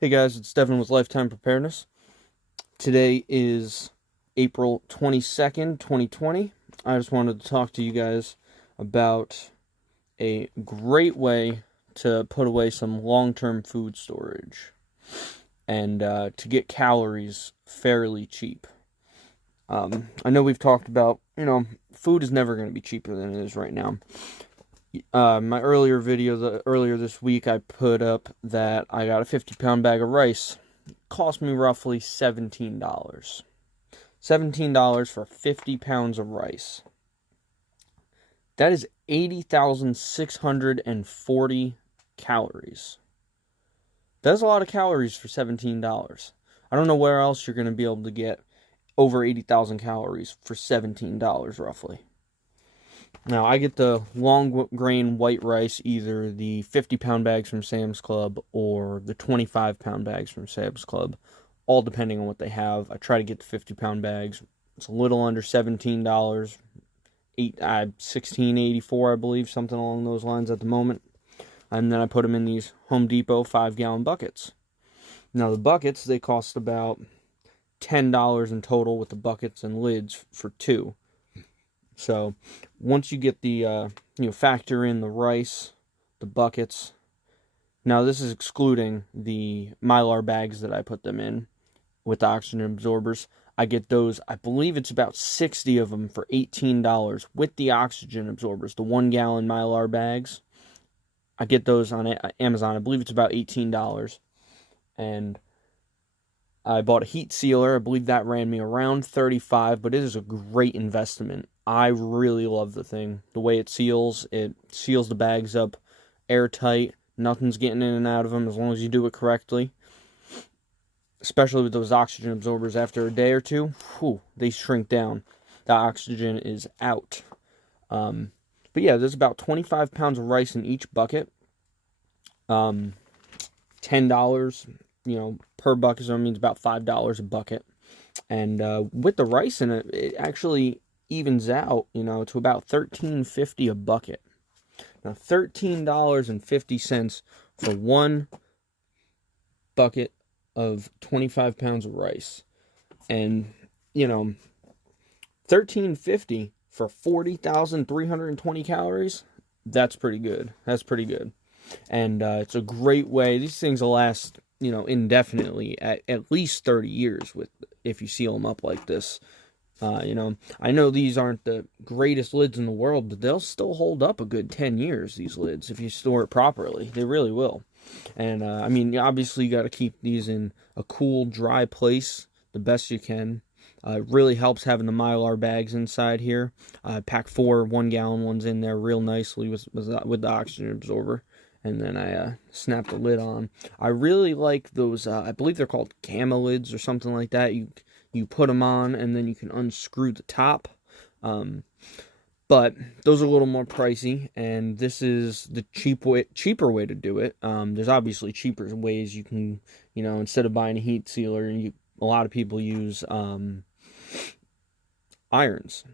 Hey guys, it's Devin with Lifetime Preparedness. Today is April 22nd, 2020. I just wanted to talk to you guys about a great way to put away some long-term food storage and to get calories fairly cheap. I know we've talked about, food is never going to be cheaper than it is right now. My earlier video, earlier this week, I put up that I got a 50-pound bag of rice. Cost me roughly $17. $17 for 50 pounds of rice. That is 80,640 calories. That's a lot of calories for $17. I don't know where else you're going to be able to get over 80,000 calories for $17 roughly. Now, I get the long grain white rice, either the 50-pound bags from Sam's Club or the 25-pound bags from Sam's Club, all depending on what they have. I try to get the 50-pound bags. It's a little under $17, $16.84, I believe, something along those lines at the moment. And then I put them in these Home Depot 5-gallon buckets. Now, the buckets, they cost about $10 in total with the buckets and lids for two. So once you get the, factor in the rice, the buckets. Now this is excluding the Mylar bags that I put them in with the oxygen absorbers. I get those, I believe it's about 60 of them for $18 with the oxygen absorbers, the 1-gallon Mylar bags. I get those on Amazon. I believe it's about $18. And I bought a heat sealer. I believe that ran me around $35, but it is a great investment. I really love the thing. The way it seals the bags up airtight. Nothing's getting in and out of them as long as you do it correctly. Especially with those oxygen absorbers, after a day or two, they shrink down. The oxygen is out. But yeah, there's about 25 pounds of rice in each bucket. $10, per bucket, so that means about $5 a bucket. And with the rice in it, it actually evens out, to about $13.50 a bucket. Now, $13.50 for one bucket of 25 pounds of rice. And, $13.50 for 40,320 calories, that's pretty good. That's pretty good. And it's a great way. These things will last, indefinitely, at least 30 years if you seal them up like this. I know these aren't the greatest lids in the world, but they'll still hold up a good 10 years, these lids, if you store it properly. They really will. And, obviously you got to keep these in a cool, dry place the best you can. It really helps having the Mylar bags inside here. Pack 4 1-gallon ones in there real nicely with the oxygen absorber. And then I snap the lid on. I really like those, I believe they're called Gamma lids or something like that. You put them on, and then you can unscrew the top. But those are a little more pricey, and this is the cheaper way to do it. There's obviously cheaper ways you can, instead of buying a heat sealer, a lot of people use irons.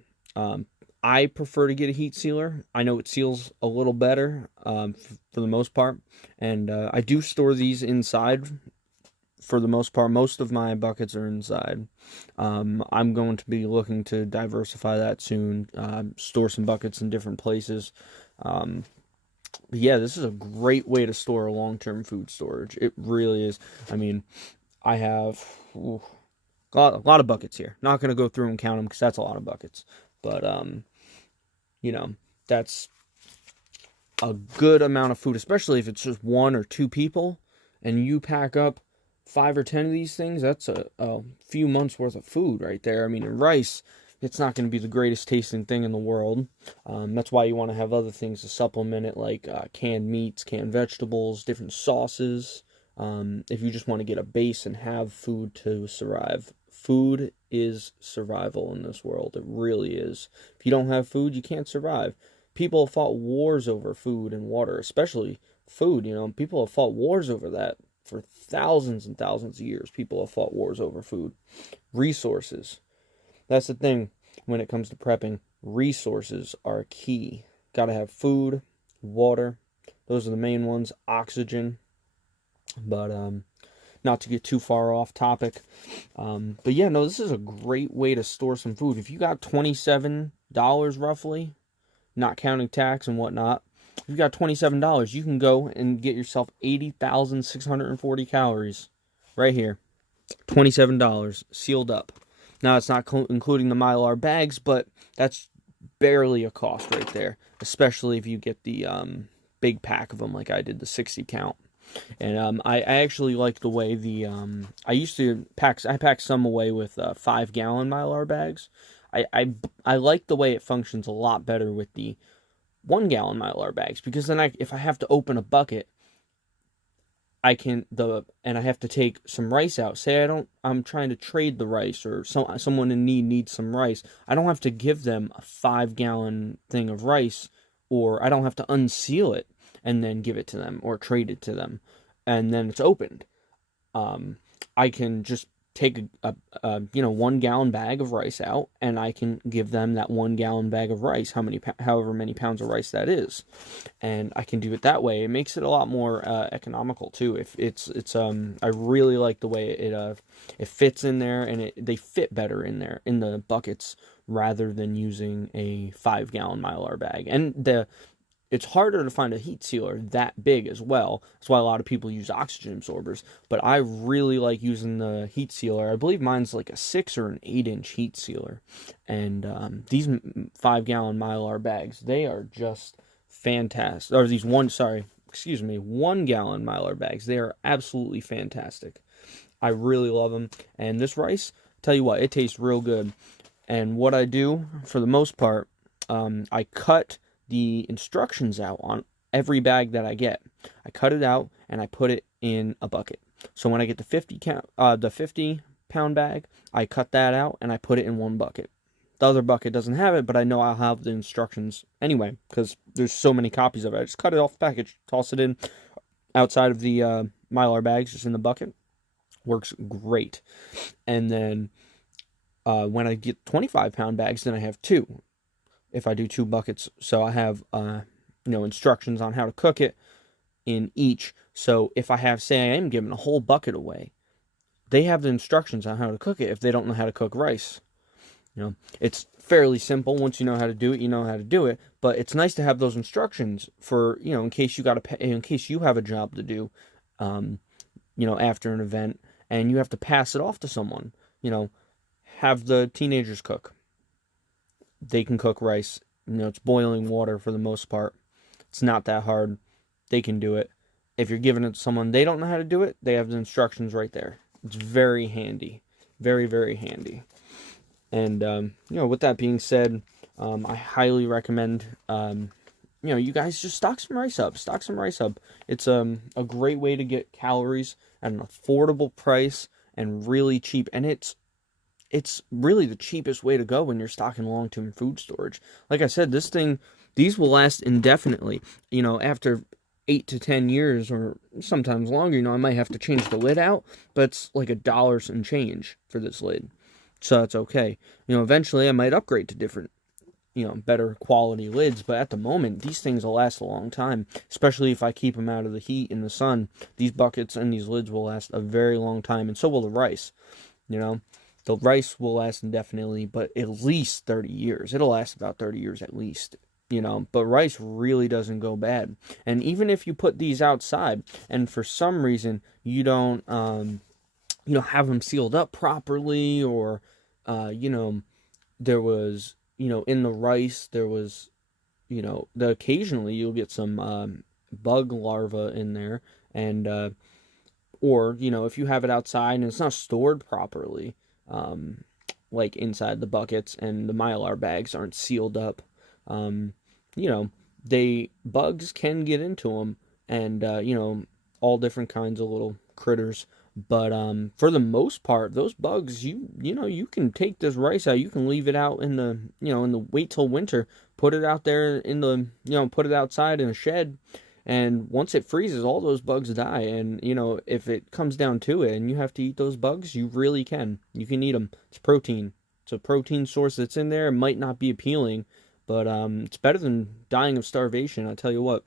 I prefer to get a heat sealer. I know it seals a little better for the most part, and I do store these inside for the most part. Most of my buckets are inside. I'm going to be looking to diversify that soon, store some buckets in different places. But yeah, this is a great way to store a long-term food storage. It really is. I have a lot of buckets here. Not going to go through and count them because that's a lot of buckets. But, that's a good amount of food, especially if it's just 1 or 2 people and you pack up 5 or 10 of these things. That's a few months worth of food right there. In rice, it's not going to be the greatest tasting thing in the world. That's why you want to have other things to supplement it, like canned meats, canned vegetables, different sauces. If you just want to get a base and have food to survive. Food is survival in this world. It really is. If you don't have food, you can't survive. People have fought wars over food and water, especially food. People have fought wars over that for thousands and thousands of years. People have fought wars over food. Resources. That's the thing when it comes to prepping. Resources are key. Got to have food, water. Those are the main ones. Oxygen. But not to get too far off topic. But yeah, no, this is a great way to store some food. If you got $27 roughly, not counting tax and whatnot, if you got $27, you can go and get yourself 80,640 calories right here. $27 sealed up. Now it's not including the Mylar bags, but that's barely a cost right there, especially if you get the big pack of them like I did, the 60 count. And I actually like the way the I used to pack some away with 5-gallon Mylar bags. I like the way it functions a lot better with the 1-gallon Mylar bags, because then if I have to open a bucket, I have to take some rice out. Say I'm trying to trade the rice, or someone in need needs some rice. I don't have to give them a 5-gallon thing of rice, or I don't have to unseal it and then give it to them or trade it to them, and then it's opened. I can just take a 1-gallon bag of rice out, and I can give them that 1-gallon bag of rice, however many pounds of rice that is, and I can do it that way. It makes it a lot more economical too. If it's I really like the way it fits in there, and they fit better in there in the buckets rather than using a 5-gallon Mylar bag. And it's harder to find a heat sealer that big as well. That's why a lot of people use oxygen absorbers. But I really like using the heat sealer. I believe mine's like a 6 or an 8-inch heat sealer. And these 5-gallon Mylar bags, they are just fantastic. Or these 1-gallon Mylar bags, they are absolutely fantastic. I really love them. And this rice, tell you what, it tastes real good. And what I do, for the most part, I cut the instructions out on every bag that I get. I cut it out and I put it in a bucket. So when I get the 50-pound bag, I cut that out and I put it in one bucket. The other bucket doesn't have it, but I know I'll have the instructions anyway, because there's so many copies of it. I just cut it off the package, toss it in outside of the Mylar bags, just in the bucket. Works great. And then when I get 25-pound bags, then I have 2. If I do 2 buckets, so I have instructions on how to cook it in each. So if I am giving a whole bucket away, they have the instructions on how to cook it if they don't know how to cook rice. It's fairly simple. Once you know how to do it, you know how to do it. But it's nice to have those instructions for in case in case you have a job to do, after an event, and you have to pass it off to someone. Have the teenagers cook. They can cook rice. It's boiling water for the most part. It's not that hard. They can do it. If you're giving it to someone they don't know how to do it, they have the instructions right there. It's very handy. Very, very handy. And, with that being said, I highly recommend, you guys just stock some rice up. It's a great way to get calories at an affordable price and really cheap. And it's really the cheapest way to go when you're stocking long-term food storage. Like I said, these will last indefinitely. After 8 to 10 years, or sometimes longer, I might have to change the lid out, but it's like $1 and change for this lid. So that's okay. Eventually I might upgrade to different, better quality lids, but at the moment, these things will last a long time, especially if I keep them out of the heat in the sun. These buckets and these lids will last a very long time, and so will the rice. The rice will last indefinitely, but at least 30 years. It'll last about 30 years at least, But rice really doesn't go bad. And even if you put these outside, and for some reason you don't, have them sealed up properly, or, there was, in the rice, there was, occasionally you'll get some bug larvae in there, and, or, if you have it outside and it's not stored properly, like inside the buckets, and the Mylar bags aren't sealed up, bugs can get into them, and all different kinds of little critters. But for the most part, those bugs, you can take this rice out. You can leave it out in the wait till winter, put it out there put it outside in a shed. And once it freezes, all those bugs die. And, if it comes down to it and you have to eat those bugs, you really can. You can eat them. It's protein. It's a protein source that's in there. It might not be appealing, but it's better than dying of starvation. I tell you what.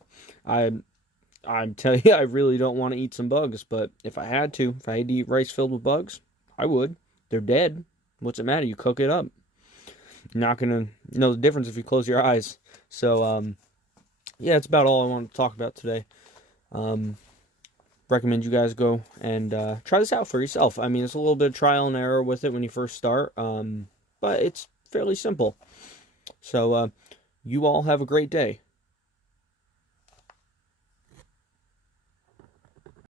I'm telling you, I really don't want to eat some bugs, but if I had to eat rice filled with bugs, I would. They're dead. What's it matter? You cook it up. You're not going to know the difference if you close your eyes. So, yeah, that's about all I wanted to talk about today. Recommend you guys go and try this out for yourself. I mean, it's a little bit of trial and error with it when you first start, but it's fairly simple. So, you all have a great day.